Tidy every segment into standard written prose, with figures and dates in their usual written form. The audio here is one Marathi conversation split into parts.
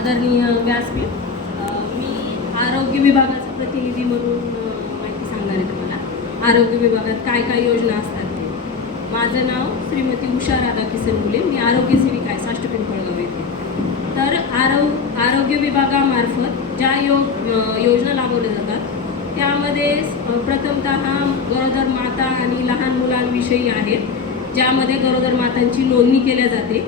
आदरणीय व्यासपीठ, मी आरोग्य विभागाचा प्रतिनिधी म्हणून माहिती सांगणार आहे तुम्हाला। आरोग्य विभागात काय काय योजना असतात ते। माझं नाव श्रीमती उषा राधाकिशन मुले, मी आरोग्य सेविका आहे साष्ट पिंपळगाव येथे। तर आरोग्य विभागामार्फत ज्या योजना राबवल्या जातात त्यामध्ये प्रथमतः गरोदर माता आणि लहान मुलांविषयी आहेत, ज्यामध्ये गरोदर मातांची नोंदणी केल्या जाते।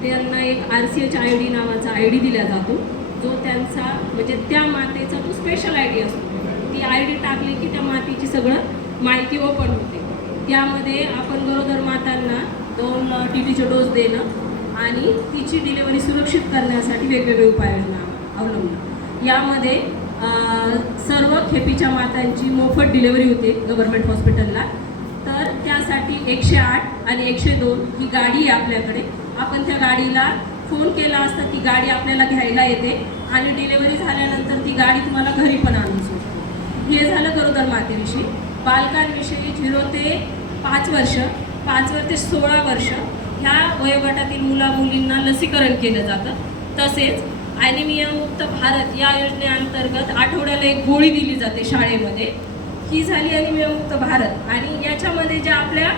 त्यांना एक RCH ID नावाचा ID दिला जातो, जो त्यांचा म्हणजे त्या मातेचा तो स्पेशल ID असतो। ती ID टाकली की त्या मातेची सगळं माहिती ओपन होते। त्यामध्ये आपण गरोदर मातांना 2 TTचे डोस देणं आणि तिची डिलिव्हरी सुरक्षित करण्यासाठी वेगवेगळे उपाययोजना अवलंबणं। यामध्ये सर्व खेपीच्या मातांची मोफत डिलिव्हरी होते गव्हर्नमेंट हॉस्पिटलला। तर त्यासाठी 108 आणि 102 ही गाडी आहे आपल्याकडे। आपण त्या गाडीला फोन केला असता ती गाडी आपल्याला घ्यायला येते आणि डिलिव्हरी झाल्यानंतर ती गाडी तुम्हाला घरी पण आणून सोडते। हे झालं गरोदर मातेविषयी। बालकांविषयी 0 ते 5 वर्ष, 5 ते 16 वर्ष ह्या वयोगटातील मुला-मुलींना लसीकरण केलं जातं। तसेच ॲनिमिया मुक्त भारत या योजनेअंतर्गत आठवड्याला एक गोळी दिली जाते शाळेमध्ये। ही झाली ॲनिमिया मुक्त भारत। आणि याच्यामध्ये ज्या आपल्या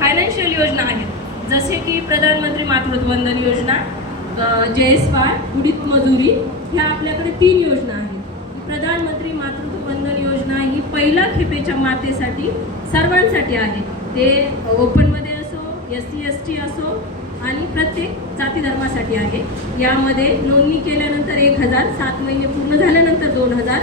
फायनान्शियल योजना आहेत, जसे की प्रधानमंत्री मातृत्व वंदन योजना, JSY, बुडीत मजुरी, ह्या आपल्याकडे 3 योजना आहेत। प्रधानमंत्री मातृत्व वंदन योजना ही पहिल्या खेपेच्या मातेसाठी सर्वांसाठी आहे। ते ओपनमध्ये असो, SC ST असो आणि प्रत्येक जाती धर्मासाठी आहे। यामध्ये नोंदणी केल्यानंतर 1000, 7 महिने पूर्ण झाल्यानंतर 2000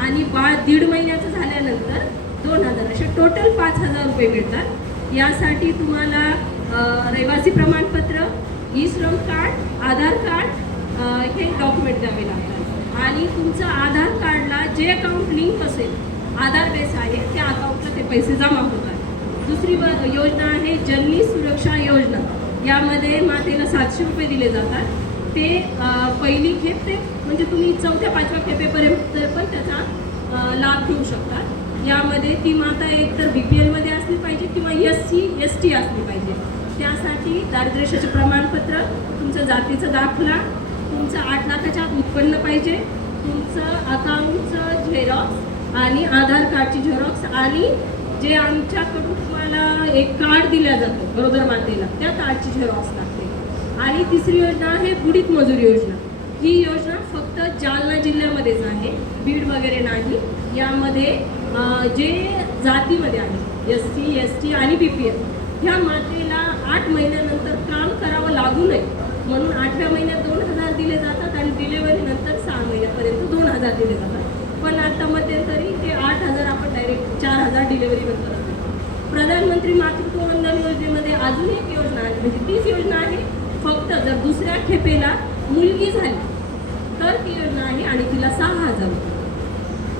आणि बाळ 1.5 महिन्याचं झाल्यानंतर 2000, असे टोटल 5000 रुपये मिळतात। यासाठी तुम्हाला रहिवासी प्रमाणपत्र, ई-श्रम कार्ड, आधार कार्ड हे डॉक्युमेंट द्यावे लागतात। आणि तुमचं आधार कार्डला जे अकाउंट लिंक असेल, आधार बेस आहे, त्या अकाउंटला ते पैसे जमा होतात। दुसरी योजना आहे जननी सुरक्षा योजना। यामध्ये मातेला 700 रुपये दिले जातात। ते पहिली खेप ते म्हणजे तुम्ही 4थ्या 5व्या खेपेपर्यंत पण त्याचा लाभ घेऊ शकता। यामध्ये ती माता एकतर BPL मध्ये असली पाहिजे किंवा SC ST असली पाहिजे। त्यासाठी दारिद्र्यरेषेचे प्रमाणपत्र, तुमचं जातीचा दाखला, तुमचं 8 लाखाच्या आत उत्पन्न पाहिजे, तुमचं अकाउंटचं झेरॉक्स आणि आधार कार्डची झेरॉक्स, आणि जे आमच्याकडून तुम्हाला एक कार्ड दिलं जातं गरोदर मातेला, त्या कार्डची झेरॉक्स लागते। आणि तिसरी योजना आहे बुडीत मजुरी योजना। ही योजना फक्त जालना जिल्ह्यामध्येच आहे, बीड वगैरे नाही। यामध्ये जे जातीमध्ये आहे SC ST आणि BPL, ह्या मातेला 8 महिन्यानंतर काम करावं लागू नये म्हणून 8व्या महिन्यात 2000 दिले जातात आणि डिलिव्हरीनंतर 6 महिन्यापर्यंत 2000 दिले जातात। पण आता मध्यंतरी ते 8000 आपण डायरेक्ट 4000 डिलिव्हरीनंतर असतो। प्रधानमंत्री मातृत्व वंदन योजनेमध्ये अजून एक योजना आहे, म्हणजे तीच योजना आहे, फक्त जर दुसऱ्या खेपेला मुलगी झाली तर ती योजना आहे आणि तिला 6000 रुपये।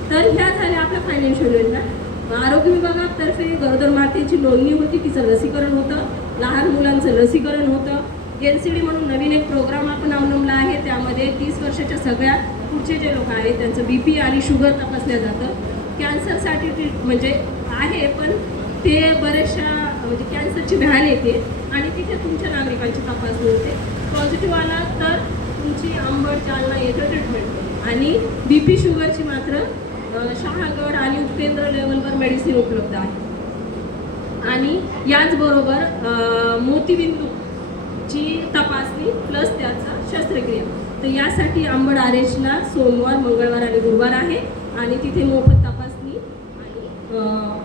तर ह्या झाल्या आपल्या फायनान्शियल योजना। आरोग्य विभागातर्फे गरोदर मातेची नोंदणी होती, तिचं लसीकरण होतं, लहान मुलांचं लसीकरण होतं। NCD म्हणून नवीन एक प्रोग्राम आपण अवलंबला आहे। त्यामध्ये 30 वर्षाच्या सगळ्या पुढचे जे लोक आहेत त्यांचं BP आणि शुगर तपासल्या जातं। कॅन्सरसाठी म्हणजे आहे, पण ते बऱ्याचशा म्हणजे कॅन्सरची व्हॅन येते आणि तिथे तुमच्या नागरिकांची तपासणी होते। पॉझिटिव्ह आला तर तुमची अंबड जालना येथे ट्रीटमेंट, आणि BP शुगरची मात्र शहागड आणि उपकेंद्र लेवलवर मेडिसिन उपलब्ध आहे। आणि याचबरोबर मोतीबिंदूची तपासणी प्लस त्याचा शस्त्रक्रिया। तर यासाठी अंबड RHला सोमवार, मंगळवार आणि गुरुवार आहे आणि तिथे मोफत तपासणी आणि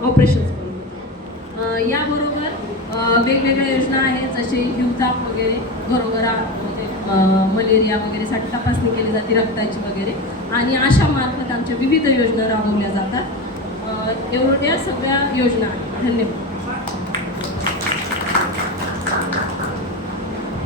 ऑपरेशन्स पण होतात। याबरोबर वेगवेगळ्या योजना आहेत, जसे हिवताप वगैरे, घरोघरा म्हणजे मलेरिया वगैरेसाठी तपासणी केली जाते, रक्ताची वगैरे, आणि आशामार्फत आमच्या विविध योजना राबवल्या जातात। एवढ्या सगळ्या योजना आहेत। धन्यवाद।